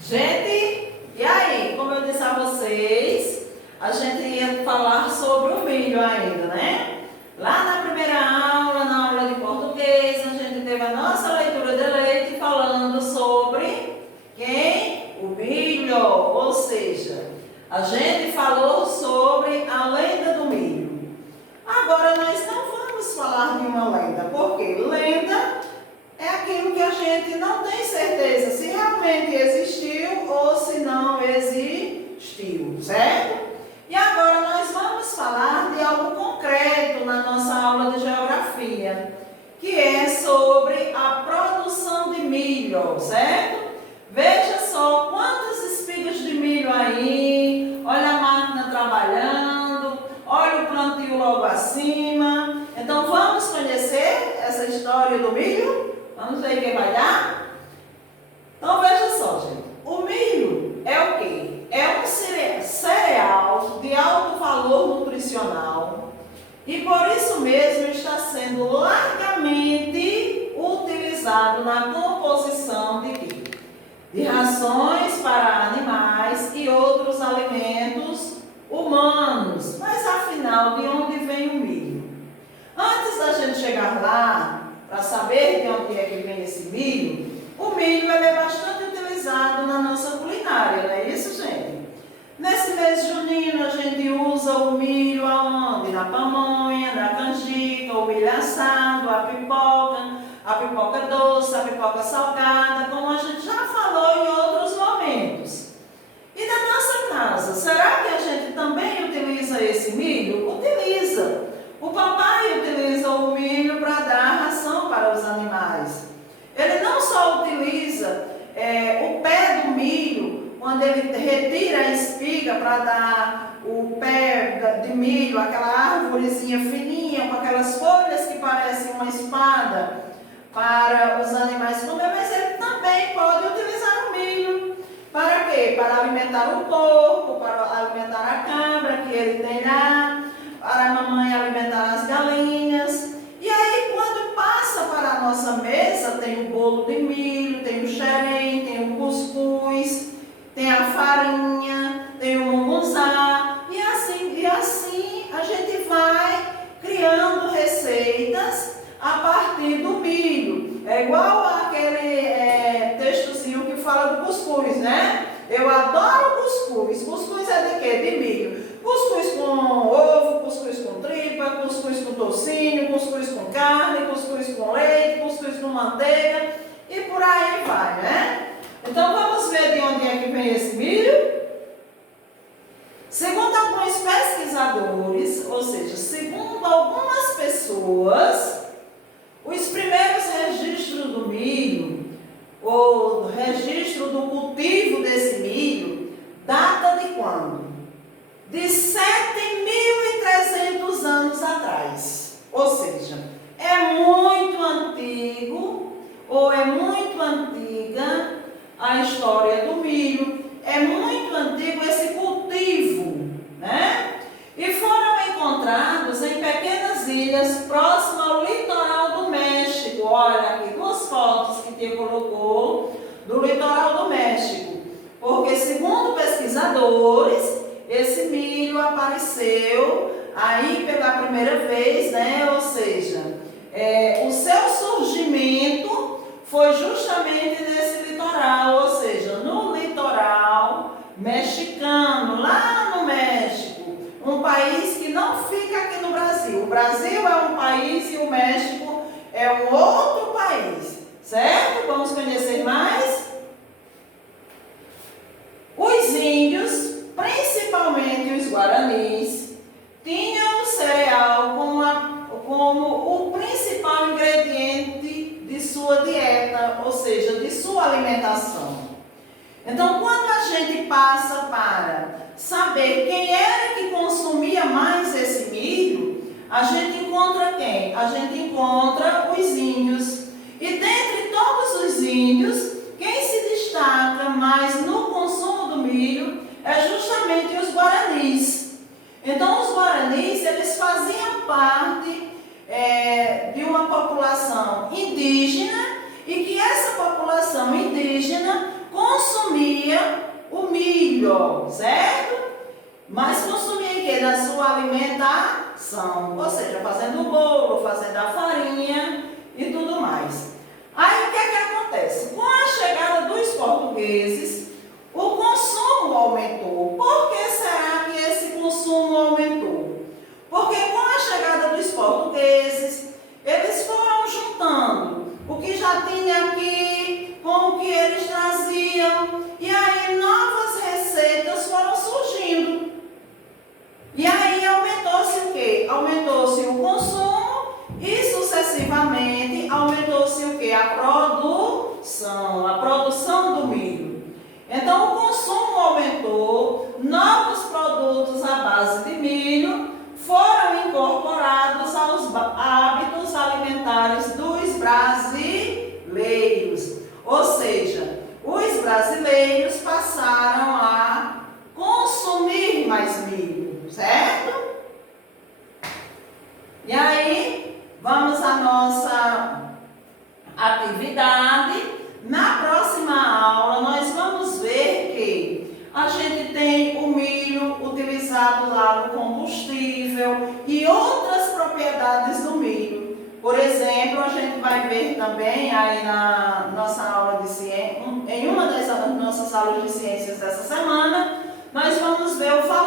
Gente, e aí? Como eu disse a vocês, a gente ia falar sobre o milho ainda, né? Lá na primeira aula, na aula de português, a gente teve a nossa leitura de leite falando sobre quem? O milho, ou seja, a gente falou sobre a lenda do milho. Agora nós não vamos falar de uma lenda, porque lenda é aquilo que a gente não tem certeza se realmente existiu ou se não existiu, certo? E agora nós vamos falar de algo concreto na nossa aula de geografia, que é sobre a produção de milho, certo? Veja só quantas espigas de milho aí, olha a máquina trabalhando, olha o plantio logo acima. Então vamos conhecer essa história do milho? Vamos ver quem vai dar? Então veja só, gente. O milho é o quê? É um cereal de alto valor nutricional e por isso mesmo está sendo largamente utilizado na composição de quê? De rações para animais e outros alimentos humanos. Mas afinal, de onde vem o milho? Antes da gente chegar lá, para saber de onde é que vem esse milho, o milho ele é bastante utilizado na nossa culinária, não é isso, gente? Nesse mês junino a gente usa o milho aonde? Na pamonha, na canjica, o milho assado, a pipoca doce, a pipoca salgada, como a gente já falou em outros momentos. E na nossa casa, será que a gente também utiliza esse milho? Utiliza. O papai utiliza o milho para dar ração para os animais. Ele não só utiliza o pé do milho, quando ele retira a espiga para dar o pé de milho, aquela árvorezinha fininha, com aquelas folhas que parecem uma espada para os animais comer, mas ele também pode utilizar o milho. Para quê? Para alimentar o porco, para alimentar a cabra que ele tem lá, para a mamãe alimentar as galinhas. E aí, quando passa para a nossa mesa, tem o bolo de milho, tem o xerém, tem o cuscuz, tem a farinha, tem o mungunzá. E assim a gente vai criando receitas a partir do milho. É igual aquele textozinho que fala do cuscuz, né? Eu adoro cuscuz. Cuscuz é de quê? De milho. Cuscuz com ovo, cuscuz com tripa, cuscuz com toucinho, cuscuz com carne, cuscuz com leite, cuscuz com manteiga e por aí vai, né? Então vamos ver de onde é que vem esse milho? Segundo alguns pesquisadores, ou seja, segundo algumas pessoas, os primeiros registros do milho, ou registro do cultivo desse milho, data de quando? De 7.300 anos atrás. Ou seja, é muito antigo, ou é muito antiga a história do milho, é muito antigo esse cultivo, né? E foram encontrados em pequenas ilhas próximas ao litoral do México. Olha aqui duas fotos que Tia colocou do litoral do México. Porque, segundo pesquisadores, esse milho apareceu aí pela primeira vez, né? Ou seja, o seu surgimento foi justamente nesse litoral, ou seja, no litoral mexicano, lá no México, um país que não fica aqui no Brasil. O Brasil é um país e o México é um outro país, certo? Vamos conhecer mais? Os índios, principalmente os guaranis, tinham o cereal como o principal ingrediente de sua dieta, ou seja, de sua alimentação. Então, quando a gente passa para saber quem era que consumia mais esse milho, a gente encontra quem? A gente encontra os índios. E dentre todos os índios, quem se destaca mais no consumo do milho é justamente os guaranis. Então, os guaranis, eles faziam parte de uma população indígena e que essa população indígena consumia melhor, certo? Mas consumir em quê? Na sua alimentação, ou seja, fazendo o bolo, fazendo a farinha e tudo mais. Aí o que é que acontece? Com a chegada dos portugueses, o consumo aumentou. Por que será que esse consumo aumentou? Porque com a chegada dos portugueses, eles foram juntando o que já tinha aqui com o que eles traziam, e aí novas receitas foram surgindo. E aí aumentou-se o quê? Aumentou-se o consumo e sucessivamente aumentou-se o quê? A produção do milho. Então o consumo aumentou, novos produtos à base de milho foram incorporados aos hábitos alimentares dos brasileiros. Ou seja, os brasileiros passaram a consumir mais milho, certo? E aí, vamos à nossa atividade. Na próxima aula, nós vamos ver que a gente tem o milho utilizado lá no combustível e outras propriedades do milho. Por exemplo, a gente vai ver também aí na nossa aula de ciência, em uma das nossas aulas de ciências dessa semana, nós vamos ver o valor